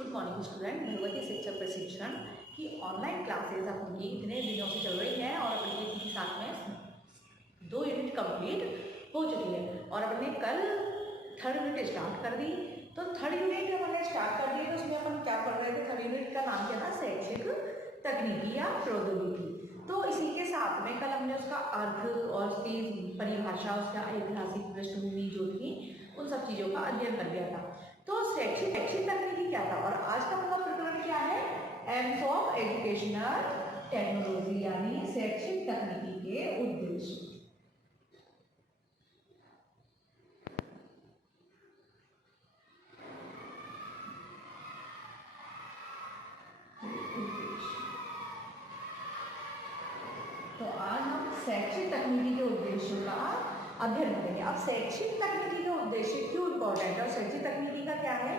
Good morning student. Bhagwati शिक्षक प्रशिक्षण की ऑनलाइन क्लासेज अपनी इतने दिनों से चल रही हैं और अपने के साथ में 2 यूनिट कंप्लीट हो चुकी है और अपने कल 3rd यूनिट स्टार्ट कर दी। तो 3rd यूनिट हमने स्टार्ट कर दी तो उसमें अपन क्या पढ़ रहे थे? 3rd यूनिट का नाम क्या था? शैक्षिक तकनीकी या प्रौद्योगिकी। तो इसी के साथ में कल हमने उसका अर्थ और उसकी परिभाषा, उसका ऐतिहासिक पृष्ठभूमि जो थी, उन सब चीज़ों का अध्ययन कर लिया था। तो शैक्षिक तकनीकी क्या था और आज का हमारा प्रकरण क्या है? एम्स ऑफ एजुकेशनल टेक्नोलॉजी, यानी शैक्षिक तकनीकी के उद्देश्य। तो आज हम शैक्षिक तकनीकी के उद्देश्यों का अध्ययन करेंगे। अब शैक्षिक तकनीकी का उद्देश्य क्यों इम्पोर्टेंट है और शैक्षिक तकनीकी का क्या है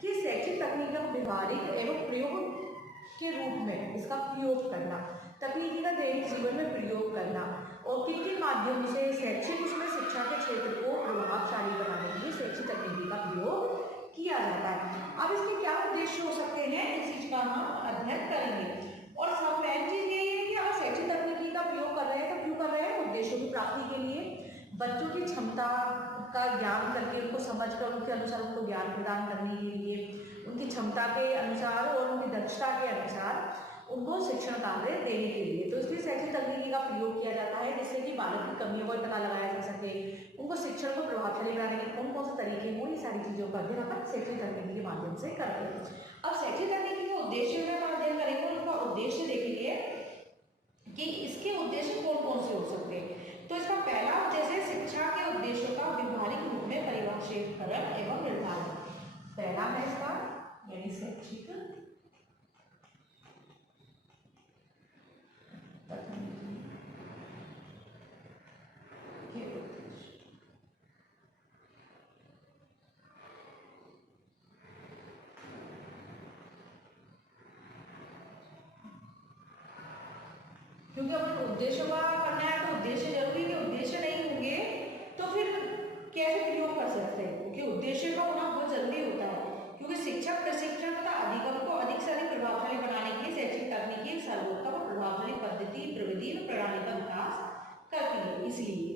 कि शैक्षिक तकनीक का व्यवहारिक एवं प्रयोग के रूप में इसका प्रयोग करना, तकनीकी का दैनिक जीवन में प्रयोग करना और किन माध्यम से शैक्षिक उसमें शिक्षा के क्षेत्र को प्रभावशाली बनाने के लिए शैक्षिक तकनीकी का प्रयोग किया जाता है। अब इसके क्या उद्देश्य हो सकते हैं, इस चीज का हम अध्ययन करेंगे। और सब मेन चीज यही है कि आप शैक्षिक तकनीकी का प्रयोग कर रहे हैं तो क्यों कर रहे हैं? उद्देश्यों की प्राप्ति के लिए, बच्चों की क्षमता का ज्ञान करके उनको समझकर उनके अनुसार उनको ज्ञान प्रदान करने के लिए, उनकी क्षमता के अनुसार और उनकी दक्षता के अनुसार उनको शिक्षण कार्य देने के लिए। तो इसलिए शैक्षिक तकनीकी का प्रयोग किया जाता है जिससे कि बालक की कमियों का पता लगाया जा सके, उनको शिक्षण को प्रभावशाली बनाने के कौन कौन से तरीके हैं, ये सारी चीज़ों का अध्ययन अपन शैक्षिक तकनीकी के माध्यम से करते हैं। अब शैक्षिक तकनीकी के उद्देश्य में अपन अध्ययन करेंगे, उनका उद्देश्य देखेंगे कि इसके उद्देश्य कौन कौन से हो सकते हैं। तो इसका पहला उद्देश्य शिक्षा के उद्देश्यों का व्यवहारिक रूप में परिभाषितकरण एवं निर्धारण। पहला है इसका यानी शैक्षिक तकनीकी के उद्देश्य। क्योंकि अपने उद्देश्यों का करना है तो उद्देश्य जरूरी है, उद्देश्य नहीं होंगे तो फिर कैसे प्रयोग कर सकते हैं? क्योंकि उद्देश्य का होना बहुत जरूरी होता है, क्योंकि शिक्षक प्रशिक्षण तथा अधिगम को अधिक से अधिक प्रभावशाली बनाने के लिए शैक्षिक तकनीकी सर्वोत्तम और प्रभावशाली पद्धति, प्रविधि और प्रणाली का विकास करती है। इसलिए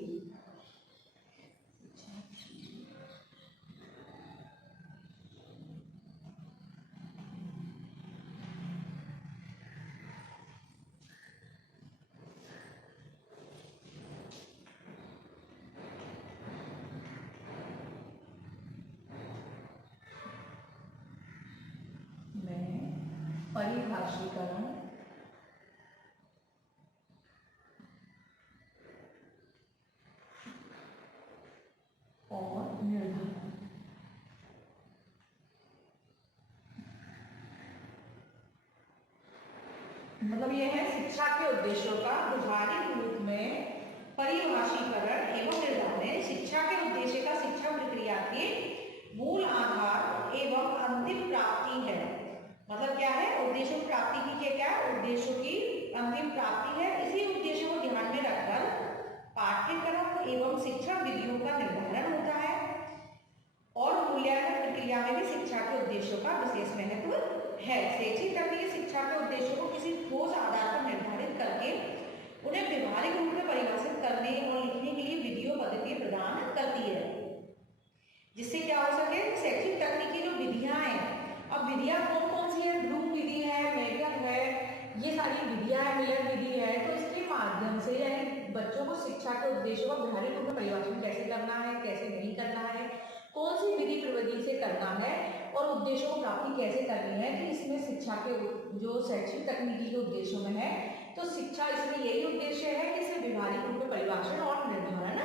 परिभाषीकरण और निर्धारण। मतलब यह है शिक्षा के उद्देश्यों का व्यवहारिक रूप में परिभाषीकरण एवं निर्धारण। शिक्षा के उद्देश्य का शिक्षा प्रक्रिया के मूल आधार एवं अंतिम प्राप्ति है। मतलब क्या है? उद्देश्यों की प्राप्ति की क्या है? उद्देश्यों की अंतिम प्राप्ति है। इसी उद्देश्यों को ध्यान में रखकर पाठ्यक्रम एवं शिक्षण विधियों का निर्धारण होता है और मूल्यांकन प्रक्रिया में भी शिक्षा के उद्देश्यों का विशेष महत्व है। शैक्षिक तकनीकी शिक्षा के उद्देश्यों को किसी ठोस आधार पर निर्धारित करके उन्हें व्यवहारिक रूप में परिभाषित करने और लिखने के लिए विधियों पद्धति प्रदान करती है, जिससे क्या हो सके? शैक्षिक तकनीकी जो विधियां हैं, अब विधियां कौन कौन सी है? ब्लूम विधि है, मेरियम है, ये सारी विधियां है, मिलर विधि है। तो इसके माध्यम से यानी बच्चों को शिक्षा के उद्देश्यों को व्यवहारिक रूप में परिभाषित कैसे करना है, कैसे नहीं करना है, कौन सी विधि प्रविधि से करना है और उद्देश्यों को प्राप्ति कैसे करनी है, कि इसमें शिक्षा के जो शैक्षिक तकनीकी के उद्देश्यों में है तो शिक्षा इसमें यही उद्देश्य है कि इसे व्यवहारिक रूप में परिभाषण और निर्धारण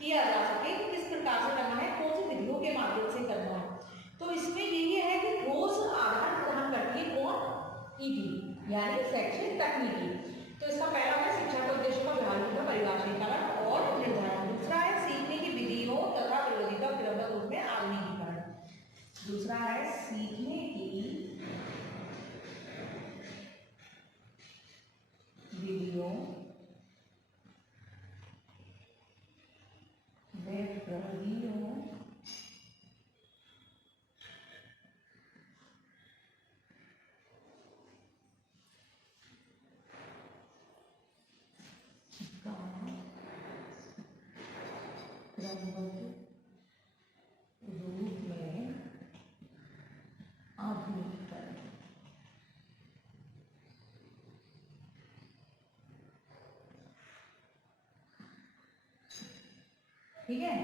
किया जा सके कि किस प्रकार से करना है, कौन सी विधियों के माध्यम से करना है। तो इसमें यही है कि ठोस आधार प्रदान करती है कौन? ईडी यानी शैक्षिक तकनीकी। तो इसका पहला है शिक्षा के उद्देश्यों का व्यवहारिक रूप में परिभाषीकरण और निर्धारण। दूसरा है सीखने की विधियों तथा प्रविधि का क्रमबद्ध रूप में आधुनिकीकरण। दूसरा है सीखने की विधियों व प्रविधियों क्रमबद्ध रूप में आधुनिकीकरण। ठीक है,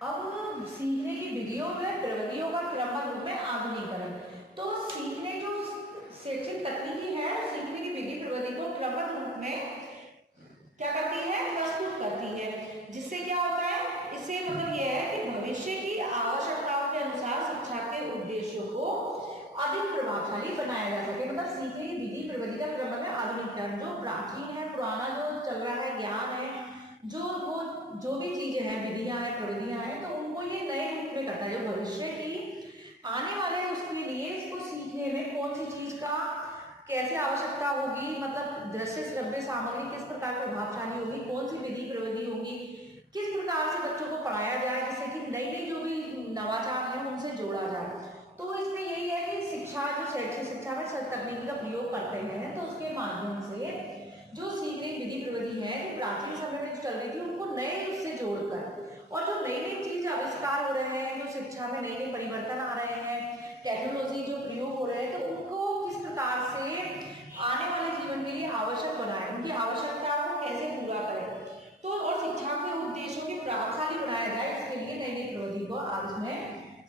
अब सीखने की विधियों में प्रविधियों का क्रमबद्ध रूप में आधुनिकीकरण। तो सीखने जो शैक्षिक तकनीकी है, सीखने की विधि प्रविधि को क्रमबद्ध रूप में क्या करती है, प्रस्तुत करती है। जिससे क्या होता है, इससे मतलब यह है कि भविष्य की आवश्यकताओं के अनुसार शिक्षा के उद्देश्यों को अधिक प्रभावशाली बनाया जा सके। मतलब सीखने की विधि प्रविधि का क्रमबद्ध आधुनिकीकरण। जो प्राचीन है, पुराना जो चल रहा है ज्ञान है, जो भी चीजें हैं, विधियां हैं, प्रविधियां हैं, तो उनको ये नए रूप में करता है। जो भविष्य की आने वाले उसके लिए इसको सीखने में कौन सी चीज का कैसे आवश्यकता होगी, मतलब दृश्य श्रव्य सामग्री किस प्रकार प्रभावशाली होगी, कौन सी विधि प्रविधि होगी, किस प्रकार से बच्चों को पढ़ाया जाए जिससे कि नई नई जो भी नवाचार है उनसे जोड़ा जाए। तो इसमें यही है कि शिक्षा जो शैक्षिक शिक्षा में तकनीकी का प्रयोग करते हैं, तो उसके माध्यम से जो सीखने की विधि प्रविधि है जो प्राचीन समय में चल रही थी उनको नए उससे जोड़कर, और जो नई नई चीज आविष्कार हो रहे हैं, जो शिक्षा में नए नए परिवर्तन आ रहे हैं, टेक्नोलॉजी जो प्रयोग हो रहे हैं, तो उनको किस प्रकार से आने वाले जीवन के लिए आवश्यक बनाए, उनकी आवश्यकताओं को कैसे पूरा करें, तो और शिक्षा के उद्देश्यों की प्रभावशाली बनाया जाए, इसके लिए नई नई प्रविधि को आज में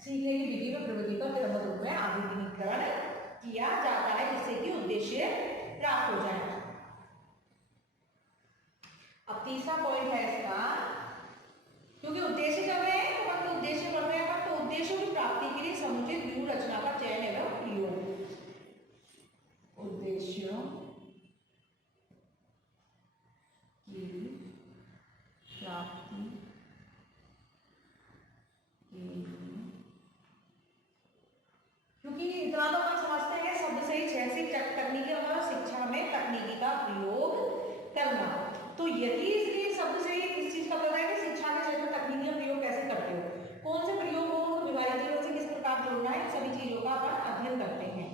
सीखने की विधि व प्रविधि का क्रमबद्ध रूप में आधुनिकीकरण किया जाता है, जिससे कि उद्देश्य प्राप्त हो जाए। अब तीसरा पॉइंट है इसका, क्योंकि उद्देश्य जब है तो उद्देश्य बढ़ रहे हैं, तो उद्देश्यों की प्राप्ति के लिए समुचित व्यूह रचना का चयन एवं प्रयोग। उद्देश्यों की प्राप्ति के लिए, क्योंकि इतना तो हम समझते हैं शब्द से ही शैक्षिक तकनीकी और शिक्षा में तकनीकी का प्रयोग करना, तो यदि इसलिए शब्द से ही किस चीज का पता है कि शिक्षा के क्षेत्र में तकनीकी का प्रयोग कैसे करते हो, कौन से प्रयोग को व्यवहारिक जीवन से किस प्रकार जोड़ना है, सभी चीजों का अपन अध्ययन करते हैं।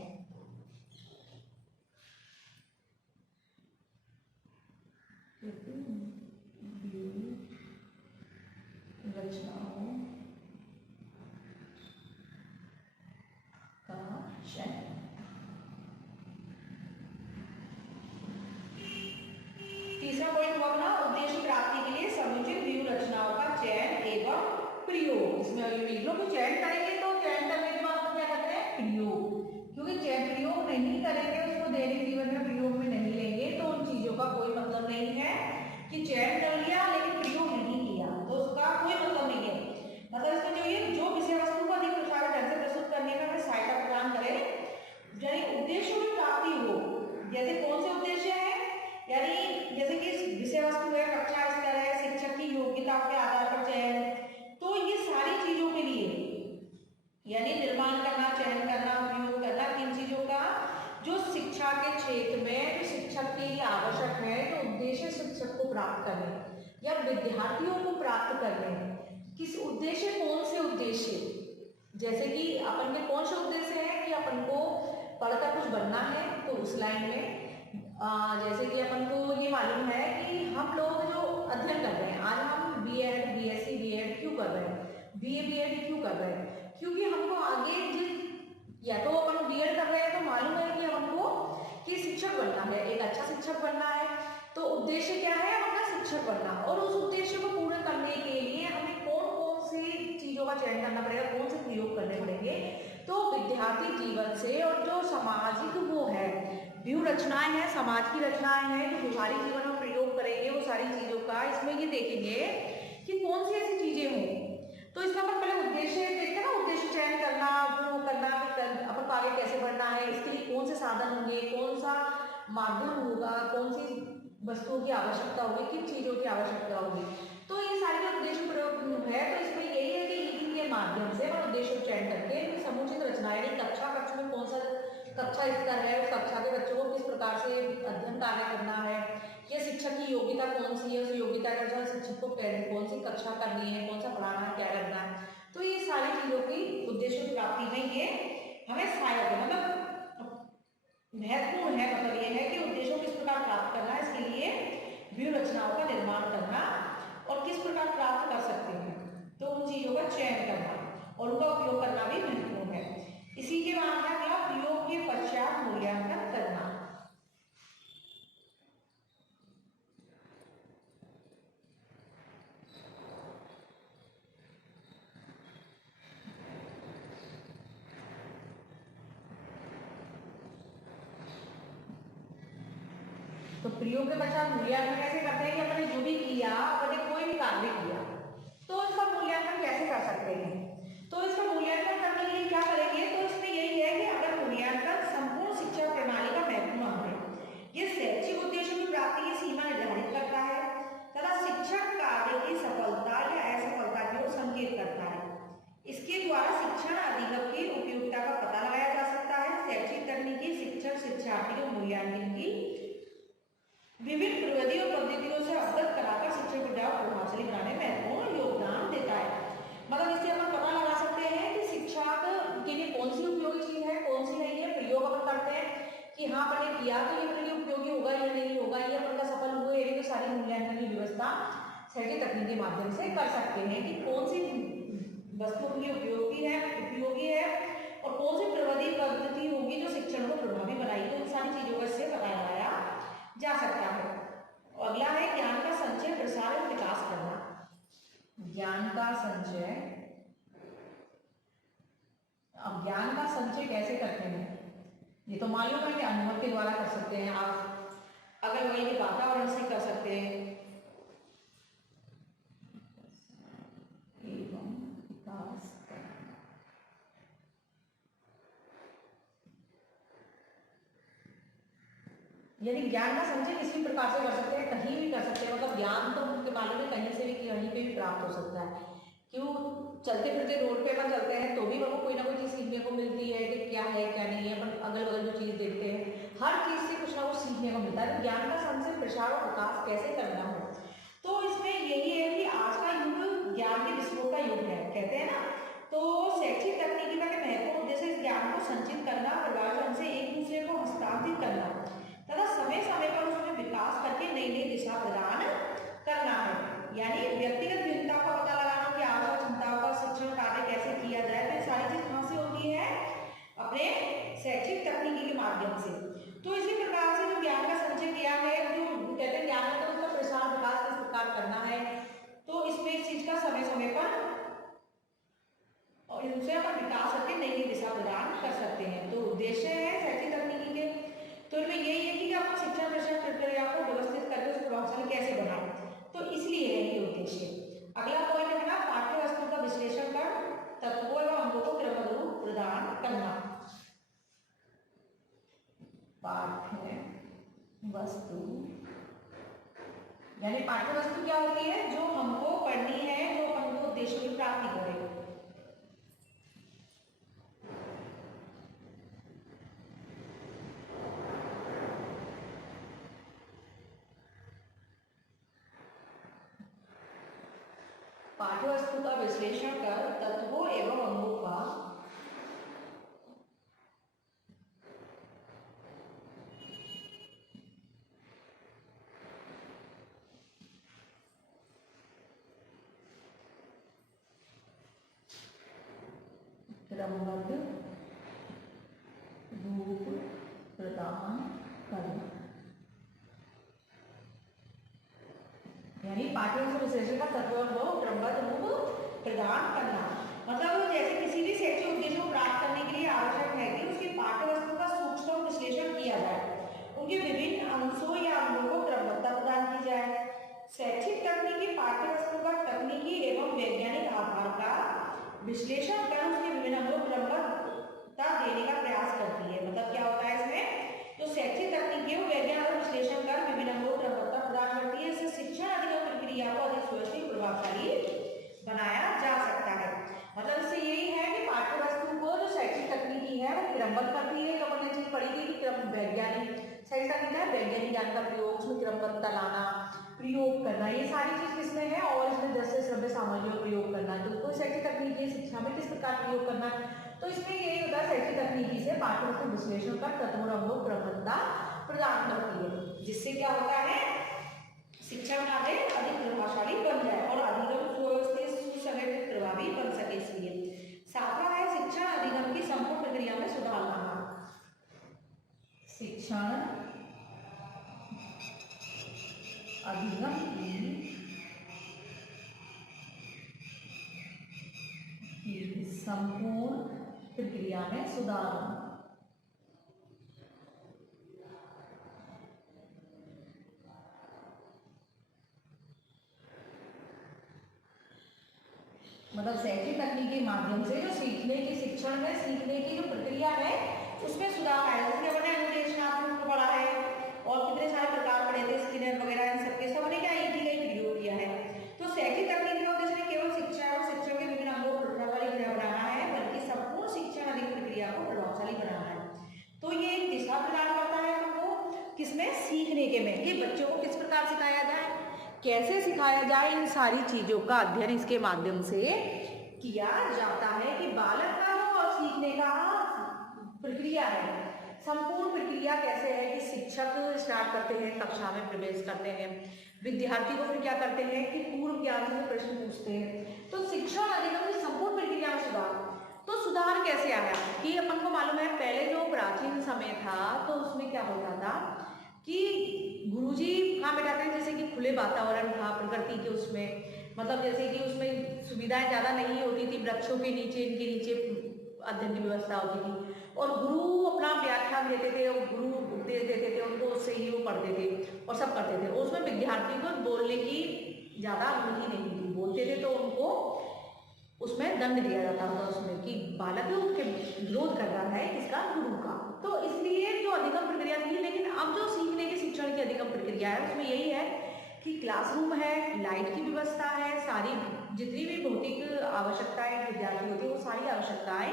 रचनाओं का चयन। तीसरा पॉइंट हुआ ना, उद्देश्य प्राप्ति के लिए समुचित व्यूह रचनाओं का चयन एवं प्रयोग। इसमें ये लिख लो कि चयन करेंगे, तो चयन करने के बाद क्या करते हैं, प्रयोग, क्योंकि चयन प्रयोग नहीं करेंगे, उसको दैनिक जीवन में प्रयोग में नहीं लेंगे, तो उन चीजों का कोई मतलब नहीं है कि चयन कर लिया लेकिन प्रयोग नहीं किया, तो उसका कोई मतलब नहीं है। मतलब इसका चाहिए जो विषय वस्तु को अधिक प्रभावी ढंग से प्रस्तुत करने में हमें सहायता प्रदान करे, यानी उद्देश्यों की प्राप्ति हो। जैसे कौन से उद्देश्य है, यानी जैसे कि विषय वस्तु है, कक्षा स्तर है, शिक्षक की योग्यता के आधार पर चयन, तो ये सारी चीजों के लिए यानी निर्माण करना, चयन करना, उपयोग करना, किन चीजों का जो शिक्षा के क्षेत्र में जो शिक्षक के लिए आवश्यक है, जो उद्देश्य शिक्षक को प्राप्त करने या विद्यार्थियों को प्राप्त करने, किस उद्देश्य, कौन से उद्देश्य, जैसे कि अपन के कौन से उद्देश्य है कि अपन को पढ़कर कुछ बनना है, तो उस लाइन में जैसे कि अपन को ये मालूम है कि हम लोग जो अध्ययन कर रहे हैं, आज हम बीएड, बीएससी, बीएड क्यों कर रहे हैं, बीए, बीएड क्यों कर रहे हैं, क्योंकि हमको आगे या तो अपन बीएड कर रहे हैं तो मालूम है कि हमको कि शिक्षक बनना है, एक अच्छा शिक्षक बनना है, तो उद्देश्य क्या है, अपना शिक्षक बनना, और उस उद्देश्य को पूरा करने के लिए हमें कौन कौन सी चीजों का चयन करना पड़ेगा, कौन से प्रयोग करने पड़ेंगे, तो विद्यार्थी जीवन से और जो सामाजिक वो है व्यूह रचनाएं हैं, समाज की रचनाएं हैं, जो व्यवहारिक जीवन में प्रयोग करेंगे, वो सारी चीजों का इसमें ये देखेंगे कि कौन सी ऐसी चीजें हों। तो इसमें अपन पहले उद्देश्य देखते हैं ना, उद्देश्य चयन करना, वो करना, अपन को आगे कैसे बढ़ना है, इसके लिए कौन से साधन होंगे, कौन सा माध्यम होगा, कौन सी वस्तुओं की आवश्यकता होगी, किन चीजों की आवश्यकता होगी, तो ये सारे उद्देश्य प्रयोग है। तो इसमें यही है कि इनके माध्यम से अपन उद्देश्य चयन करके समुचित रचना, यानी कक्षा में कौन सा कक्षा स्तर है, उस कक्षा के बच्चों को किस प्रकार से अध्ययन कार्य करना है, कि शिक्षक की योग्यता कौन सी है, उस योग्यता के अनुसार शिक्षक को कौन सी कक्षा करनी है, कौन सा पढ़ाना है, क्या करना है। तो ये सारी चीजों की उद्देश्य प्राप्ति में ये हमें सहायक है, मतलब महत्वपूर्ण है। मतलब ये है कि उद्देश्यों किस प्रकार प्राप्त करना है, इसके लिए व्यूह रचनाओं का निर्माण करना और किस प्रकार प्राप्त कर सकते हैं, तो उन चीजों का चयन करना और उनका उपयोग करना भी महत्वपूर्ण है। इसी के बाद है अगला, प्रयोग के पश्चात मूल्यांकन करना। तो प्रयोग के पश्चात मूल्यांकन कैसे करते हैं कि अपने जो भी किया, अपने कोई भी कार्य किया तो इसका मूल्यांकन कैसे कर सकते हैं। तो इसका मूल्यांकन करने के लिए क्या करेंगे, तो इसमें यही है कि अगर मूल्यांकन संपूर्ण शिक्षा प्रणाली का महत्वपूर्ण अंग है। ये शैक्षिक उद्देश्यों की प्राप्ति की सीमा निर्धारित करता है तथा शिक्षक कार्य की सफलता या असफलता की ओर संकेत करता है। इसके द्वारा शिक्षण अधिगम की उपयोगिता का पता लगाया जा सकता है। शैक्षिक तकनीकी शिक्षक शिक्षार्थी को मूल्यांकन की विभिन्न प्रविधि और पद्धतियों से अवगत कराकर शिक्षक विद्या को प्रभावशाली बनाने में महत्वपूर्ण योगदान देता है। मतलब इससे अपन पता लगा सकते हैं कि शिक्षा के लिए कौन सी उपयोगी चीज है, कौन सी नहीं है। प्रयोग अपन करते हैं कि हाँ अपन ने किया तो ये अपने लिए उपयोगी होगा या नहीं होगा, ये अपन का सफल हुए, ये तो सारी मूल्यांकन की व्यवस्था शैक्षिक तकनीक के माध्यम से कर सकते हैं कि कौन सी वस्तु के लिए उपयोगी है और कौन सी प्रविधि पद्धति होगी जो शिक्षण को प्रभावी बनाएगी। तो इन सारी चीजों का इससे पता लगाया जा सकता है। अगला है ज्ञान का संचय, प्रसार और विकास करना। ज्ञान का संचय, अब ज्ञान का संचय कैसे करते हैं ये तो मालूम है कि अनुभव के द्वारा कर सकते हैं, आप अगल बगल के वातावरण से कर सकते हैं। एवं विकास, यानी ज्ञान का संचय किसी प्रकार से कर सकते हैं, कहीं भी कर सकते हैं। मतलब ज्ञान तो मुझे मालूम है कहीं से भी कहीं पे भी प्राप्त हो सकता है। क्यों, चलते फिरते रोड पे अपन चलते हैं तो भी हमको कोई ना कोई चीज़ सीखने को मिलती है कि क्या है क्या नहीं है। अपन अगल बगल जो चीज़ देखते हैं हर चीज़ से कुछ ना कुछ सीखने को मिलता है। तो ज्ञान का संचय, प्रसार और विकास कैसे करना हो, तो इसमें यही है कि आज का युग ज्ञान के विस्फोट का युग है, कहते हैं ना। तो शैक्षिक तकनीकी का महत्वपूर्ण उद्देश्य इस ज्ञान को संचित करना, प्रभावी ढंग से एक दूसरे को हस्तांतरित करना तथा समय समय पर उसमें विकास करके नई नई दिशा प्रदान करना है। यानी व्यक्तिगत भिन्नता का पता लगाना कि आवश्यक क्षमताओं का शिक्षण कार्य कैसे किया जाए। तो ये सारी चीज कहाँ से होती है, अपने शैक्षिक तकनीकी के माध्यम से। तो इसी प्रकार से जो ज्ञान का संचय किया है, जो कहते हैं ज्ञान का उसका प्रसार विकास किस प्रकार करना है, तो इसमें इस चीज का समय समय पर और इनसे अपन विकास करके नई नई दिशा प्रदान कर सकते हैं। तो उद्देश्य है शैक्षिक तकनीकी के, तो इनमें यही है कि अपन शिक्षा प्रशिक्षण प्रक्रिया को व्यवस्थित करके उसे प्रभावशाली कैसे बनाएं, तो इसलिए है ये उद्देश्य। अगला पॉइंट है ना, पाठ्य वस्तु का विश्लेषण कर तत्वों एवं अंगों को क्रमबद्ध रूप प्रदान करना। पाठ्य वस्तु यानी पाठ्य वस्तु क्या होती है, जो हमको पढ़नी है, जो अपन को उद्देश्य की प्राप्ति करे। पाठ्यवस्तु का विश्लेषण कर तत्वों एवं अंगों का क्रमबद्ध रूप प्रदान करना। यानी पाठ्यवस्तु विश्लेषण का तत्वों को क्रमबद्ध रूप प्रदान करना, मतलब जैसे किसी भी शैक्षिक उद्देश्य को प्राप्त करने के लिए आवश्यक है कि उसकी पाठ्यवस्तु का सूक्ष्म विश्लेषण किया जाए, उनके विभिन्न अंशों या अंगों को क्रमबद्धता प्रदान की जाए। शैक्षिक तकनीकी पाठ्यवस्तु का तकनीकी एवं वैज्ञानिक आधार का विश्लेषण कर उसके विभिन्न अंगों को क्रमबद्धता देने का प्रयास करती है। मतलब क्या होता है इसमें, तो शैक्षिक तकनीकी एवं वैज्ञानिक विश्लेषण कर विभिन्न अंगों को क्रमबद्धता प्रदान करती है। इससे शिक्षण अधिगम प्रक्रिया को अधिक सुव्यवस्थित प्रभावशाली बनाया जा सकता है। मतलब इससे यही है कि पाठ्यवस्तु को जो शैक्षिक तकनीकी है वो क्रमबद्ध करती है। तो हमने चीज पढ़ी थी कि क्रम वैज्ञानिक शैक्षिक तकनीक है वैज्ञानिक ज्ञान का प्रयोग, उसमें क्रमबद्धता लाना, प्रयोग करना, ये सारी चीज किसमें है, और इसमें दृश्य श्रव्य सामग्री का प्रयोग करना। तो कोई शैक्षिक तकनीकी शिक्षा में किस प्रकार प्रयोग करना, तो इसमें यही होता है शैक्षिक तकनीकी से पाठ्यक्रम विश्लेषण कर तत्वों अनुभव क्रमबद्धता प्रदान करती है, जिससे क्या होता है शिक्षा कार्य अधिक प्रभावशाली बन जाए और अधिगम सुव्यवस्थित सुसंगठित प्रभावी बन सके। इसलिए सातवां है शिक्षण अधिगम की संपूर्ण प्रक्रिया में सुधार लाना। शिक्षण अधिगम की संपूर्ण प्रक्रिया में सुधार लाना। मतलब शैक्षिक तकनीक के माध्यम से जो सीखने की शिक्षण में सीखने की जो प्रक्रिया है उसमें सुधार आया। जैसे अपने अनुदेशनात्मक को पढ़ा है और कितने सारे प्रकार पढ़े थे, स्किनर वगैरह इन सबके सबने क्या एक ही प्रयोग किया है। तो शैक्षिक तकनीक का उद्देश्य केवल शिक्षा और शिक्षण के विभिन्न अंगों को प्रभावशाली बनाना है, बल्कि संपूर्ण शिक्षण अधिक प्रक्रिया को प्रभावशाली बनाना है। तो ये एक दिशा प्रदान करता है हमको किसमें, सीखने के में, कि बच्चों को किस प्रकार सिखाया जाए, कैसे सिखाया जाए, इन सारी चीजों का अध्ययन इसके माध्यम से किया जाता है कि बालक का जो सीखने का प्रक्रिया है, संपूर्ण प्रक्रिया कैसे है कि शिक्षक स्टार्ट करते हैं, कक्षा में प्रवेश करते हैं, विद्यार्थी को फिर क्या करते हैं कि पूर्व ज्ञान से प्रश्न पूछते हैं। तो शिक्षण अधिगम की संपूर्ण प्रक्रिया में सुधार, तो सुधार कैसे आया कि अपन को मालूम है पहले जो प्राचीन समय था तो उसमें क्या होता था कि गुरुजी कहाँ बैठाते हैं, जैसे कि खुले वातावरण था प्रकृति के उसमें, मतलब जैसे कि उसमें सुविधाएं ज़्यादा नहीं होती थी, वृक्षों के नीचे इनके नीचे अध्ययन की व्यवस्था होती थी और गुरु अपना व्याख्यान देते थे और गुरु उपदेश देते थे, उनको उससे ही वो पढ़ते थे और सब करते थे। उसमें विद्यार्थी को बोलने की ज़्यादा अनुमति नहीं थी, बोलते थे तो उनको उसमें दंड दिया जाता था उसमें कि बालक उनके विरोध कर रहा है किसका, गुरु का। तो इसलिए जो अधिगम प्रक्रिया थी, लेकिन अब जो सीखने के शिक्षण की अधिगम प्रक्रिया है उसमें यही है कि क्लासरूम है, लाइट की व्यवस्था है, सारी जितनी भी भौतिक आवश्यकताएं विद्यार्थी होती है वो सारी आवश्यकताएं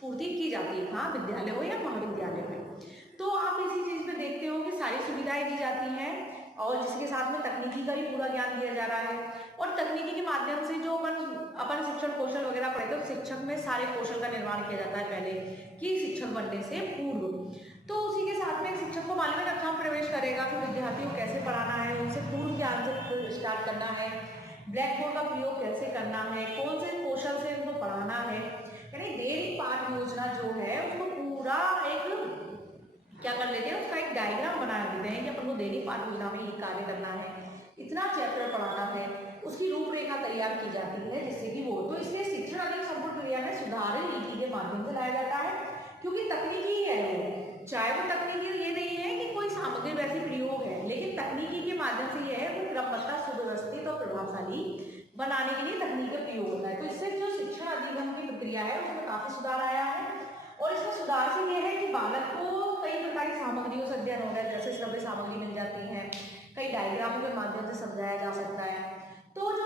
पूर्ति की जाती है, हाँ विद्यालय हो या महाविद्यालय में। तो आप इसी चीज में देखते हो कि सारी सुविधाएं दी जाती हैं और जिसके साथ में तकनीकी का भी पूरा ज्ञान दिया जा रहा है। और तकनीकी के माध्यम से जो अपन शिक्षण कौशल वगैरह पढ़ते हो, शिक्षक में सारे कौशल का निर्माण किया जाता है पहले कि शिक्षक बनने से पूर्व। तो उसी के साथ में शिक्षक को मालूम है कक्षा में प्रवेश करेगा तो विद्यार्थियों को कैसे पढ़ाना है, उनसे पूर्व ज्ञान से स्टार्ट करना है, ब्लैक बोर्ड का प्रयोग कैसे करना है, कौन से कौशल से उनको पढ़ाना है, यानी दैनिक पाठ योजना जो है उसको पूरा एक क्या कर लेते हैं, उसका एक डायग्राम बना देते हैं कि अपन को दैनिक पाठ योजना में ये कार्य करना है, इतना चैप्टर पढ़ाना है, उसकी रूपरेखा तैयार की जाती है जिससे कि वो। तो इसलिए शिक्षण अधिक संपूर्ण प्रक्रिया में सुधार नीति के माध्यम से लाया जाता है, क्योंकि तकनीकी है वो, चाहे वो तकनीकी ये नहीं है कि कोई सामग्री वैसे प्रयोग है, लेकिन तकनीकी के माध्यम से ये है वो क्रमबद्धता सुव्यवस्थित और प्रभावशाली बनाने के लिए तकनीक का प्रयोग होता है। तो इससे जो शिक्षण अधिगम की प्रक्रिया है उसमें काफी सुधार आया है और इसमें सुधार से यह है कि बालक को कई प्रकार की सामग्रियों से अध्ययन हो रहा है, जैसे श्रव्य सामग्री मिल जाती है, कई डायग्रामों के माध्यम से समझाया जा सकता है। तो जो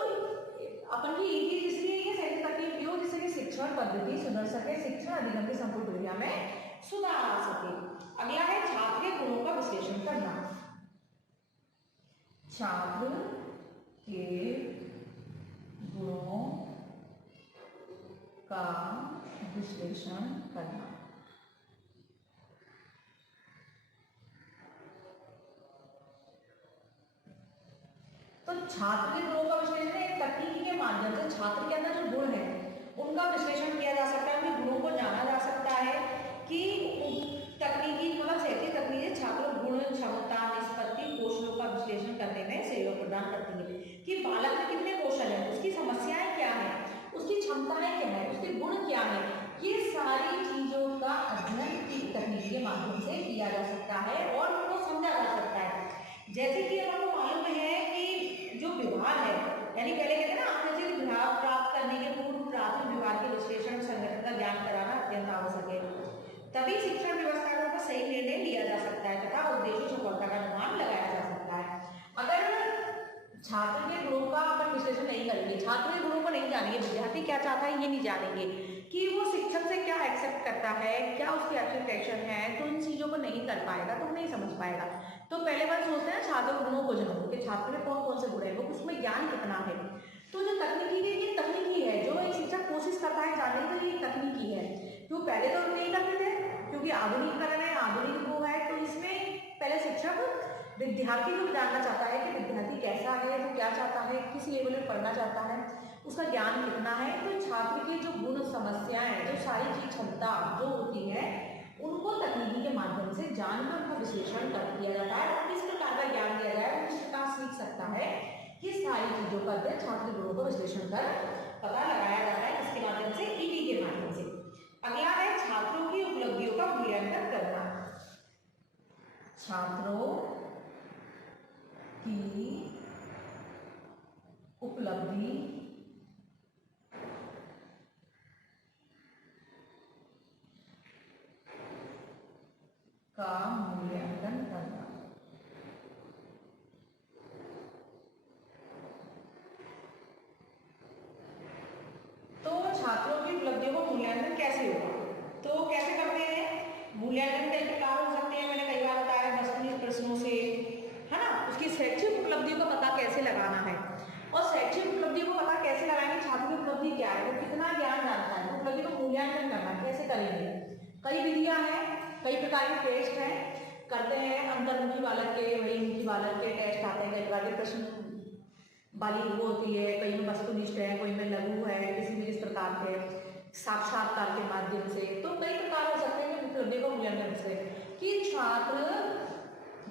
अपन की एक चीज इसलिए ये शैक्षिक तकनीक प्रयोग जिससे कि शिक्षण पद्धति सुधर सके, शिक्षण अधिगम की संपूर्ण प्रक्रिया में सुधार आ सके। अगला है छात्र के गुणों का विश्लेषण करना। छात्र के गुणों का विश्लेषण करना। तो छात्र के गुणों का विश्लेषण एक तकनीकी के माध्यम से छात्र के अंदर जो गुण है उनका विश्लेषण किया जा सकता है, उनके गुणों को जाना जा सकता है कि तकनीकी मतलब शैक्षिक तकनीकी छात्र गुण, क्षमता, निष्पत्ति, कौशलों का विश्लेषण करने में सहयोग प्रदान करती है कि बालक में कितने कौशल है, उसकी समस्याएं क्या है, उसकी क्षमताएं क्या है, उसके गुण क्या है, ये सारी चीजों का अध्ययन तकनीकी के माध्यम से किया जा सकता है और उनको समझा जा सकता है। जैसे कि आपको मालूम है कि जो व्यवहार है, यानी पहले कहते हैं ना आप जैसे विभाग प्राप्त करने के पूर्व प्राथमिक व्यवहार के विश्लेषण संगठन का ज्ञान कराना अत्यंत आवश्यक है, तभी शिक्षण व्यवस्था का सही निर्णय लिया जा सकता है तथा उद्देश्य सफलता का अनुमान लगाया जा सकता है। अगर छात्र के गुणों का अपन विश्लेषण नहीं करेंगे, छात्र के गुणों को नहीं जानेंगे, विद्यार्थी क्या चाहता है ये नहीं जानेंगे, कि वो शिक्षक से क्या एक्सेप्ट करता है, क्या उसकी एक्सपेक्टेशन है, तो इन चीज़ों को नहीं कर पाएगा, तो नहीं समझ पाएगा। तो पहले बार सोचते हैं छात्र गुणों को जन्म कि छात्र में कौन कौन से गुण है, वो उसमें ज्ञान कितना है। तो जो तकनीकी है ये तकनीकी है, जो एक शिक्षक कोशिश करता है जानने की, ये तकनीकी है। क्यों पहले तो नहीं करते थे, क्योंकि आधुनिकीकरण है, आधुनिक वो है, तो इसमें पहले शिक्षक विद्यार्थी को जानना चाहता है कि विद्यार्थी कैसा है, वो क्या चाहता है, किस लेवल में पढ़ना चाहता है, उसका ज्ञान कितना है। तो छात्र की जो गुण समस्याएं, जो सारी चीज क्षमता जो होती है, उनको तकनीकी के माध्यम से जानकर उनका विश्लेषण कर दिया जाता है और किस प्रकार का ज्ञान दिया जाए, वो किस प्रकार सीख सकता है, ये सारी चीजों का अध्ययन छात्र गुणों को विश्लेषण कर पता लगाया जाता है, इसके माध्यम से ईडी के माध्यम से। अगला है छात्रों की उपलब्धियों का मूल्यांकन करना। छात्रों की उपलब्धि का मूल्यांकन करना। तो छात्रों की उपलब्धियों का मूल्यांकन कैसे होगा, तो कैसे करते हैं, मूल्यांकन कई प्रकार हो सकते हैं, मैंने कई बार बताया वस्तुनिष्ठ प्रश्नों से, है ना। उसकी शैक्षिक उपलब्धियों का पता कैसे लगाना है, और शैक्षिक उपलब्धियों को पता कैसे लगाएंगे, छात्र की उपलब्धि क्या है, वो कितना ज्ञान जानता है, उपलब्धि को मूल्यांकन करना कैसे करेंगे। कई विधियां हैं, कई प्रकार के टेस्ट हैं, करते हैं अंतर्मुखी बालक के, बहिर्मुखी बालक के टेस्ट आते हैं, कई प्रकार के प्रश्न वाली वो होती है, कई में वस्तुनिष्ठ है, कोई में लघु है, किसी भी इस प्रकार के साक्षात्कार के माध्यम से। तो कई प्रकार हो सकते हैं उपलब्धि को मूल्यांकन से, कि छात्र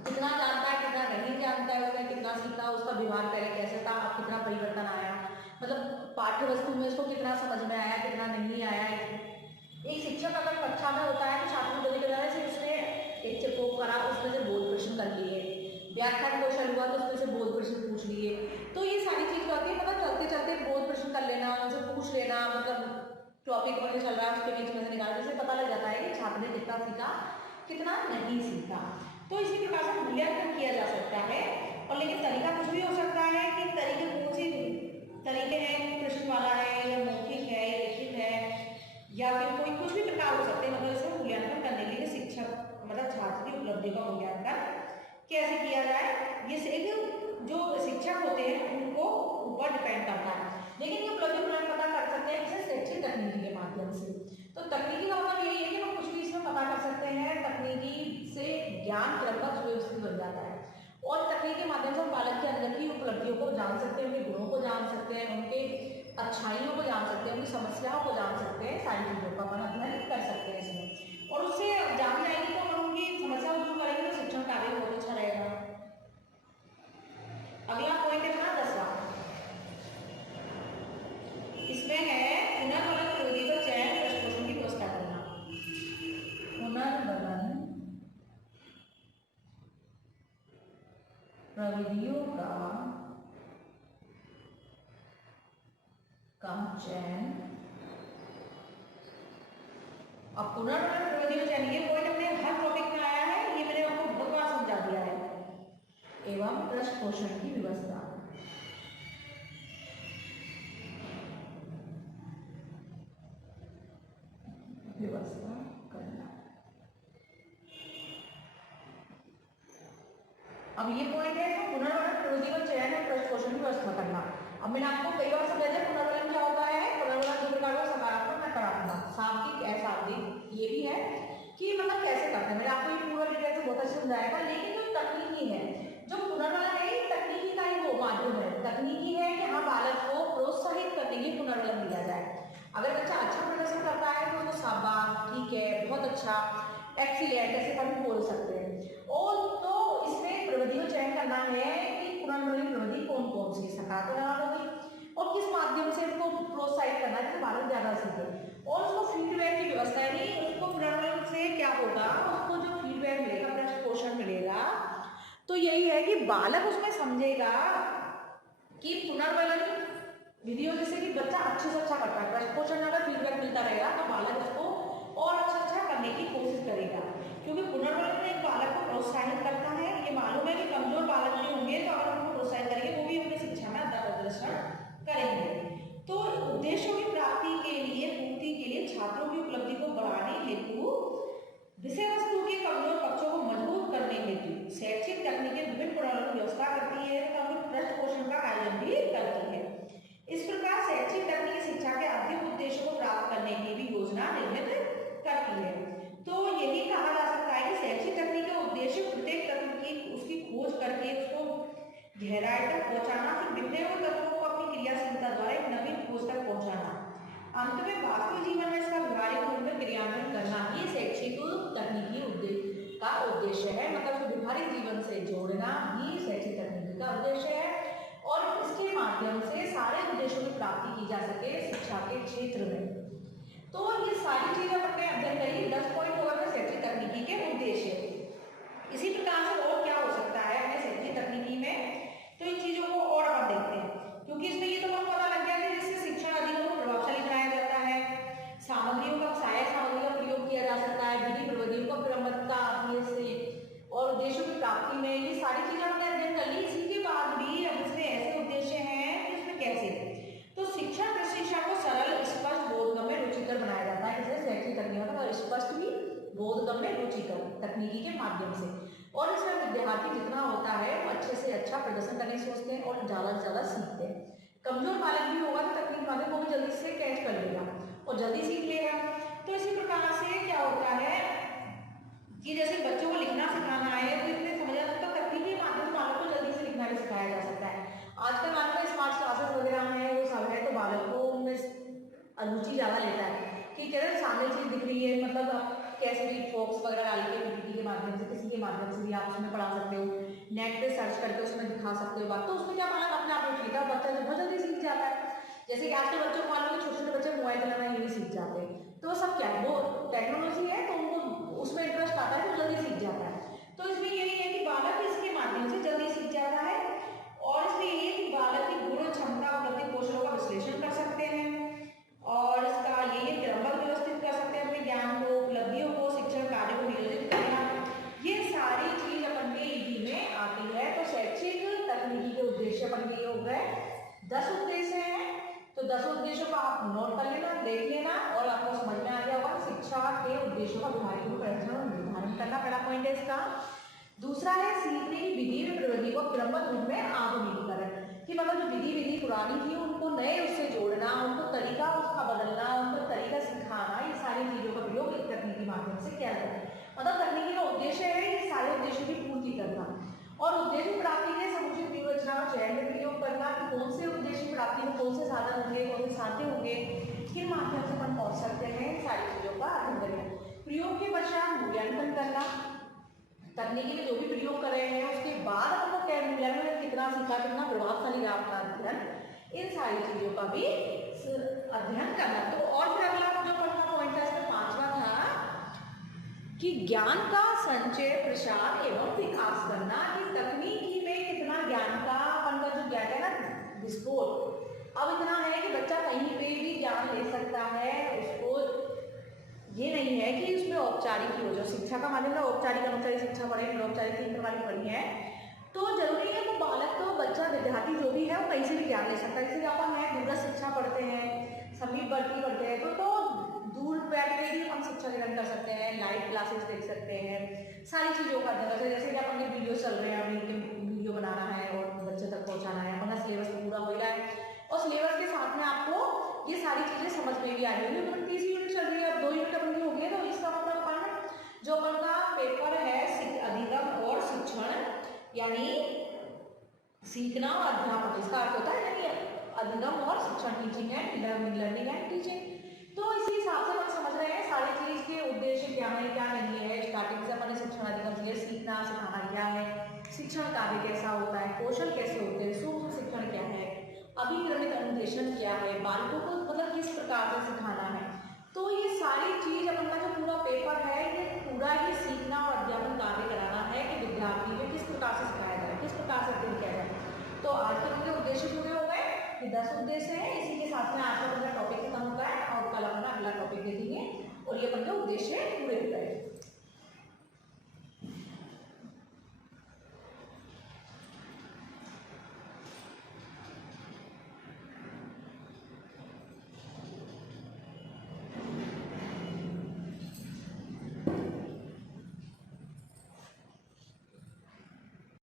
कितना जानता है, कितना नहीं जानता है, उसने कितना सीखा, उसका व्यवहार पहले कैसे था, अब कितना परिवर्तन आया, मतलब पाठ्य वस्तु में उसको कितना समझ में आया, कितना नहीं आया। एक शिक्षक अगर कक्षा में होता है तो छात्र को देखा से उसने एक चेक करा, उसमें से बोध प्रश्न कर लिए, व्याख्यान कौशल हुआ तो उसमें से बोध प्रश्न पूछ लिए। तो ये सारी चीज होती है, मतलब चलते चलते बोध प्रश्न कर लेना, उनसे पूछ लेना, मतलब टॉपिक में चल रहा है उसके बीच में से निकाल, जिससे पता लग जाता है कि छात्र ने कितना सीखा, कितना नहीं सीखा। तो इसी प्रकार से मूल्यांकन किया जा सकता है। और लेकिन तरीका कुछ भी हो सकता है कि तरीके कौन सी तरीके हैं, प्रश्न वाला है या मौखिक है या लिखित है या फिर कोई कुछ भी प्रकार हो सकते हैं। मतलब इसमें मूल्यांकन करने के लिए शिक्षक मतलब छात्र की उपलब्धि का मूल्यांकन कैसे किया जाए, ये सिर्फ जो शिक्षक होते हैं उनको ऊपर डिपेंड करता है। लेकिन ये उपलब्धि मूल्यांकन पता कर सकते हैं जैसे शैक्षिक तकनीकी के माध्यम से। तो तकनीकी का मतलब यही है कि हम कुछ भी इसमें पता कर सकते हैं, तकनीकी से ज्ञान क्रमबद्ध सुव्यवस्थित बन जाता है और तकनीक के माध्यम से हम बालक के अंदर की उपलब्धियों को जान सकते हैं, उनके गुणों को जान सकते हैं, उनके अच्छाइयों को जान सकते हैं, उनकी समस्याओं को जान सकते हैं, सारी चीज़ों का अपन अध्ययन कर सकते हैं इसमें। और उससे जान जाएंगे तो अपन उनकी समस्याओं दूर करेंगे तो शिक्षण कार्य बहुत अच्छा रहेगा। अगला पॉइंट है अपना 10वां, इसमें है पुनर्वलन प्रविधि का चयन प्रश्नों की व्यवस्था करना। पुनर्वलन प्रविधियों का चयन। अब पुनर्वलन प्रविधि का चयन ये पॉइंट अपने हर टॉपिक में आया है, ये मैंने आपको बहुत बार समझा दिया है। एवं पृष्ठ पोषण की व्यवस्था करना। अब ये पॉइंट है तो पुनर्वलन प्रविधि का चयन और पृष्ठ पोषण की व्यवस्था करना। अब मैंने आपको कई बार समझा दिया पुनर्वलन क्या होता है। पुनर्वलन दो प्रकार का, सकारात्मक नकारात्मक, शाब्दिक अशाब्दिक। ये भी है कि मतलब कैसे करते हैं, मैंने आपको ये पूरा डिटेल से बहुत अच्छे समझाया था। लेकिन जो तकनीकी है, जो पुनर्वलन है, तकनीकी का ही वो माध्यम है। तकनीकी है कि हाँ बालक को प्रोत्साहित करने के पुनर्वलन दिया जाए। अगर बच्चा अच्छा प्रदर्शन करता है तो उसको शाबाश, ठीक है, बहुत अच्छा, एक्सीलेंट, ऐसे हम बोल सकते हैं। और तो इसमें प्रविधि का चयन करना है कि पुनर्वलन प्रविधि कौन कौन सी, सकारात्मक होगी और किस माध्यम से उसको प्रोत्साहित करना है कि बालक ज्यादा सीखे। और उसको फीडबैक की व्यवस्था है, नहीं उसको पुनर्वलन से क्या होगा, उसको जो फीडबैक मिलेगा, पृष्ठ पोषण मिलेगा, तो यही है कि बालक उसमें समझेगा कि पुनर्वलन विधियों जैसे कि बच्चा अच्छे से अच्छा करता है, पृष्ठ पोषण अगर फीडबैक मिलता रहेगा तो बालक उसको और अच्छा करने की कोशिश करेगा। क्योंकि पुनर्वलन में एक बालक को प्रोत्साहित करता है। ये मालूम है कि कमजोर बालक जो होंगे तो अगर उनको प्रोत्साहित करेंगे वो भी अपनी शिक्षा में अच्छा प्रदर्शन करेंगे। तो उद्देश्यों की प्राप्ति के लिए, पूर्ति के के लिए छात्रों की उपलब्धि को बढ़ाने हेतु विषय वस्तु के कमजोर पक्षों को मजबूत करने हेतु शैक्षिक तकनीकें विभिन्न प्रणालियों की व्यवस्था करती है तथा उनके पृष्ठ पोषण का आयोजन भी करती है। इस प्रकार शैक्षिक तकनीकी शिक्षा के आद्य उद्देश्यों को प्राप्त करने की भी योजना निर्मित करती है। तो यही कहा जा सकता है कि शैक्षिक तकनीक का उद्देश्य प्रत्येक तत्व की उसकी खोज करके उसको गहराई तक पहुंचाना, फिर बिखरे हुए तत्वों को अपनी क्रियाशीलता द्वारा एक नवीन खोज तक पहुंचाना, अंत में वास्तविक जीवन में इसका व्यवहारिक रूप में क्रियान्वयन करना ही शैक्षिक तकनीकी का उद्देश्य है। मतलब व्यवहारिक जीवन से जोड़ना ही शैक्षिक तकनीकी का उद्देश्य है और इसके माध्यम से सारे उद्देश्यों की प्राप्ति की जा सके शिक्षा के क्षेत्र में। तो ये सारी चीजें अपने अध्ययन करिए। 10 पॉइंट होगा शैक्षिक तकनीकी के उद्देश्य। इसी प्रकार से और क्या हो सकता है अपने शैक्षिक तकनीकी में, तो इन चीजों को और अपन देखते हैं क्योंकि इसमें ये तो बहुत पता लग गया कि जिससे शिक्षण अधिगम को प्रभावशाली बनाया जाता है, सामग्रियों का सहायक सामग्री का प्रयोग किया जा सकता है, विधि प्रविधियों का क्रमबद्धता से और उद्देश्यों की प्राप्ति में, ये सारी चीजें हमने अध्ययन कर ली। इसी के बाद भी अब इसमें ऐसे उद्देश्य हैं कि इसमें कैसे, तो शिक्षण प्रशिक्षण को सरल, स्पष्ट, बोधगम्य, रुचिकर बनाया जाता है। इससे शैक्षिक तकनीक का स्पष्ट भी, बोधगम्य, रुचिकर तकनीकी के माध्यम से। और इसमें विद्यार्थी जितना होता है वो अच्छे से अच्छा प्रदर्शन करने सोचते हैं और ज्यादा से ज्यादा सीखते हैं। कमजोर बालक भी होगा तो तकनीक माध्यम को भी जल्दी से कैच कर लेगा और जल्दी सीख लेगा। तो इसी प्रकार से क्या होता है कि जैसे बच्चों को लिखना सिखाना है तो इतने समझ आता तो तकनीकी माध्यम से बालक को जल्दी से लिखना भी सिखाया जा सकता है। आजकल बालक में स्मार्ट क्लासेस वगैरह हैं, वो सब है, तो बालक को उनमें रुचि ज्यादा लेता है कि कहते सामने चीज दिख रही है, मतलब कैसे भी फॉक्स वगैरह डाल के पीपीटी के माध्यम से, किसी के माध्यम से भी आप उसमें पढ़ा सकते हो, नेट पे सर्च करके उसमें दिखा सकते हो बात। तो उसमें क्या बालक अपने आप लिखता है, बच्चा बहुत जल्दी सीख जाता है। जैसे कि आज के बच्चों को मालूम है छोटे छोटे बच्चे मोबाइल चलाना ये भी सीख जाते हैं, तो सब क्या है, वो टेक्नोलॉजी है तो उनको उसमें इंटरेस्ट आता है तो जल्दी सीख जाता है। तो इसमें यही है कि बालक इसके माध्यम से जल्दी सीख जाता है और इसमें यही है कि बालक की गुण, क्षमता, उपलब्धि, कौशलों का विश्लेषण कर सकते हैं और इसका यही क्रमबद्ध व्यवस्थित कर सकते हैं अपने ज्ञान को, उपलब्धियों को, शिक्षण कार्य को नियोजित करना, ये सारी चीज अपन के ईडी में आती है। तो शैक्षिक तकनीकी के उद्देश्य अपन के ये हो गए 10 उद्देश्य हैं। तो 10 उद्देश्यों को आप नोट कर लेना, देख लेना और आपको समझ में आ गया होगा शिक्षा के उद्देश्यों का व्यवहारिक रूप निर्धारण करना, पहला पॉइंट है इसका। दूसरा है सीखने की विधि प्रविधि को क्रमबद्ध रूप में आधुनिकीकरण, कि मतलब जो विधि पुरानी थी उनको नए उससे जोड़ना, उनको तरीका उसका बदलना, उनको तरीका सिखाना, ये सारी चीजों का प्रयोग एक तकनीकी माध्यम से किया जाता है। मतलब तकनीकी का उद्देश्य है ये सारे उद्देश्यों की पूर्ति करना और उद्देश्य प्राप्ति के समुचित व्यूहरचना का चयन में प्रयोग करना कि कौन से उद्देश्य प्राप्ति में कौन से साधन होंगे, कौन से साधन होंगे, किन माध्यम से अपन पहुंच सकते हैं, सारी चीजों का अध्ययन करना। प्रयोग के पश्चात मूल्यांकन करना, तकनीकी में जो भी प्रयोग कर रहे हैं उसके बाद अपन को क्या मूल्यांकन में कितना सीखा, कितना प्रभावशाली रहा अपना अध्ययन, इन सारी चीजों का भी अध्ययन करना। तो और फिर अगला जो पढ़ना पॉइंट था इसमें 5वां था कि ज्ञान का संचय, प्रसार एवं विकास करना, कि तकनीकी में कितना ज्ञान का अपन का जो ज्ञान है ना विस्फोट अब इतना है कि बच्चा कहीं पे भी ज्ञान ले सकता है। उसको ये नहीं है कि उसमें औपचारिक ही हो, जो शिक्षा का माध्यम औपचारिक अनौपचारिक शिक्षा पढ़े, औपचारिक 3 प्रकार की पढ़ी है, तो जरूरी है कि बालक तो बच्चा विद्यार्थी जो भी है वो कहीं से भी ज्ञान ले सकता है। इसलिए अपन है दूरस्थ शिक्षा पढ़ते हैं, समीपवर्ती पढ़ते हैं, तो दूर बैठ के भी हम शिक्षा ग्रहण कर सकते हैं, लाइव क्लासेस देख सकते हैं, सारी चीज़ों का अध्ययन करते हैं। जैसे कि अपन के वीडियो चल रहे हैं, अभी वीडियो बनाना है और बच्चे तक पहुँचाना है, अपना सिलेबस पूरा हो रहा है और सिलेबस के साथ में आपको ये सारी चीज़ें समझ में भी आ रही होगी। मतलब 30 यूनिट चल रही है, अब 2 यूनिट अपन की हो गई है, तो इसका मतलब अपन जो अपन का पेपर है अधिगम और शिक्षण यानी सीखना और अध्यापन, इसका अर्थ होता है यानी अधिगम और शिक्षण, teaching and learning and teaching. तो इसी हिसाब से हम समझ रहे हैं सारी चीज के उद्देश्य क्या है क्या नहीं है। स्टार्टिंग से अपने शिक्षण अधिगम से सीखना सिखाना क्या है, शिक्षण कार्य कैसा होता है, कौशल कैसे होते हैं, सूक्ष्म शिक्षण क्या है, अभिक्रमित अनुदेशन क्या है, बालकों को मतलब किस प्रकार से सिखाना है। तो ये सारी चीज अपन का जो पूरा पेपर है ये पूरा ही सीखना और अध्यापन कार्य कराना है कि विद्यार्थी में किस प्रकार से सिखाया जाए, किस प्रकार से अध्ययन किया जाए। तो आज तक के उद्देश्य पूरे हो गए, ये 10 उद्देश्य है। इसी के साथ में आज का टॉपिक खत्म होता है और कल अपना अगला टॉपिक देखेंगे और ये अपन के उद्देश्य पूरे हो गए।